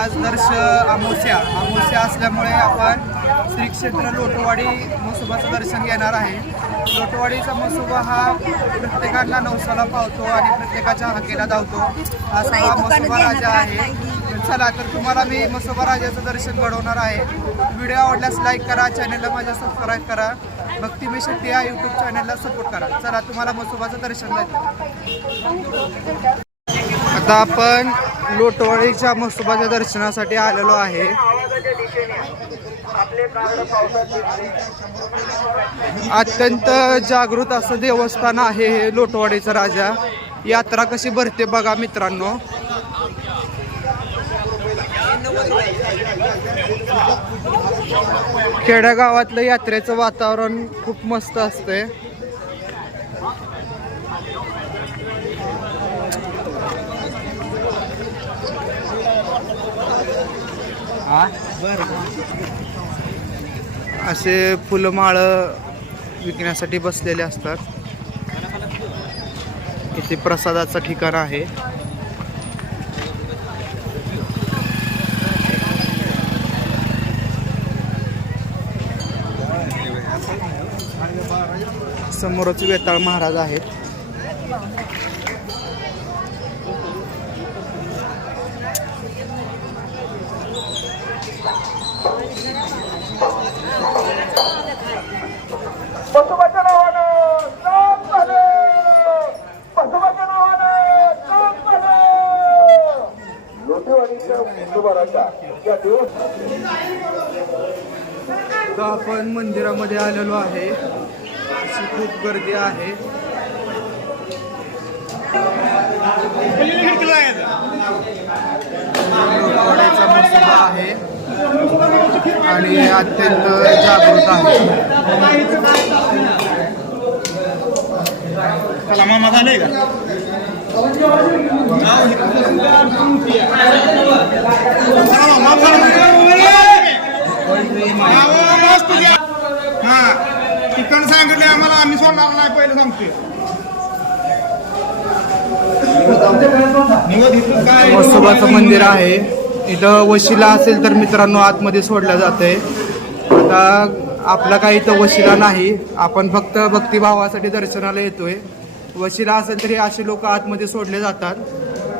आज दर्श अमावस्या. अमावस्या असल्यामुळे आपण श्री क्षेत्र लोटवाडी मसोबाचं दर्शन घेणार आहे. लोटवाडीचा मसोबा हा प्रत्येकांना नवसाला पावतो आणि प्रत्येकाच्या हाकेला धावतो. असा हा मसोबा राजा आहे. चला तर तुम्हाला मी मसोबा राजाचं दर्शन घडवणार आहे. व्हिडिओ आवडल्यास लाईक करा चॅनलला माझ्या सबस्क्राईब करा. भक्ती मी शेट्टी या यूट्यूब चॅनलला सपोर्ट करा. चला तुम्हाला मसोबाचं दर्शन देतो. आता आपण लोटवाडीच्या मसोबाच्या दर्शनासाठी आलेलो आहे. अत्यंत जागृत असं देवस्थान आहे हे लोटवाडीचं राजा. यात्रा कशी भरते बघा मित्रांनो. खेड्यागावातलं यात्रेचं वातावरण खूप मस्त असते असे फुलमाळ विकण्यासाठी बसलेले असतात. इथे प्रसादाचं ठिकाण आहे. समोरच वेताळ महाराज आहेत. बसवाच्या नावानं काम झाले बसवाच्या नावानं काम झालं लोटेवाडीच्या बंधुबाराच्या या दिवस आता आपण मंदिरामध्ये आलेलो आहे. अशी खूप गर्दी आहे. आहे. आणि अत्यंत जागृत आहे. त्याला मामा झाले का? हा ठिकाण सांगितले आम्हाला आम्ही सोडणार नाही पहिलं सांगतोय मसोबाचं मंदिर आहे. इथं वशिला असेल तर मित्रांनो आतमध्ये सोडलं जाते आता आपला काही इथं वशिला नाही. आपण फक्त भक्तिभावासाठी दर्शनाला येतोय. वशिला असेल तरी असे लोक आतमध्ये सोडले जातात.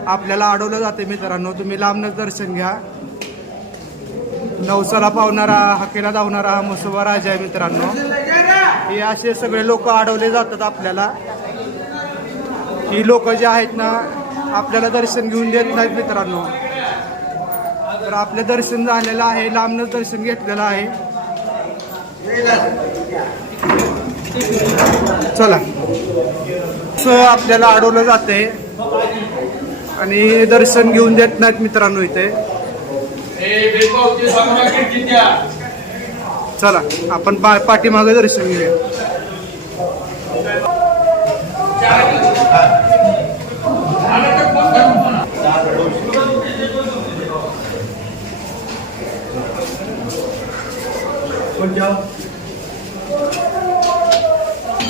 आपल्याला अडवलं जाते मित्रांनो. तुम्ही लांबनच दर्शन घ्या. नवसाला पावणारा हकेला धावणारा हा मसोबा राजा आहे मित्रांनो. हे असे सगळे लोक अडवले जातात आपल्याला. ही लोक जे आहेत ना आपल्याला दर्शन घेऊन देत नाहीत मित्रांनो. तर आपलं दर्शन झालेलं आहे लांबनं दर्शन घेतलेलं आहे. चला. असं आपल्याला अडवलं जाते आणि दर्शन घेऊन देत नाहीत मित्रांनो इथे. चला आपण पाठीमागे दर्शन घेऊया.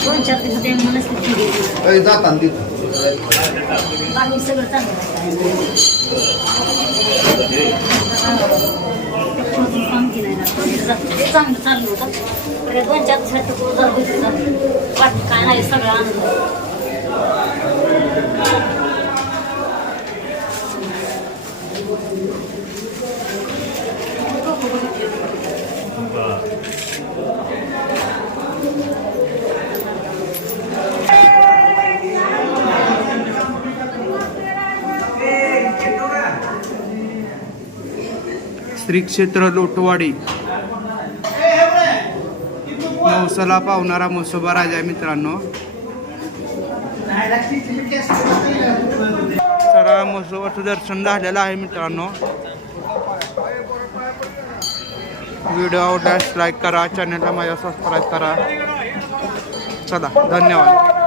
दोन चार दिवसात एक मुलंच. बाकी सगळं चांगलं काम केलंय ना. ते चांगलं चाललं होतं. दोन चार दिवसात ते जाऊ. बाकी काय नाही सगळं आनंद श्री क्षेत्र लोटवाडी. नवसाला पावणारा मसोबा राजा आहे मित्रांनो. तर मसोबाचं दर्शन झालेलं आहे मित्रांनो. व्हिडिओ आवडल्यास लाईक करा चॅनलला माझ्या सबस्क्राईब करा. चला धन्यवाद.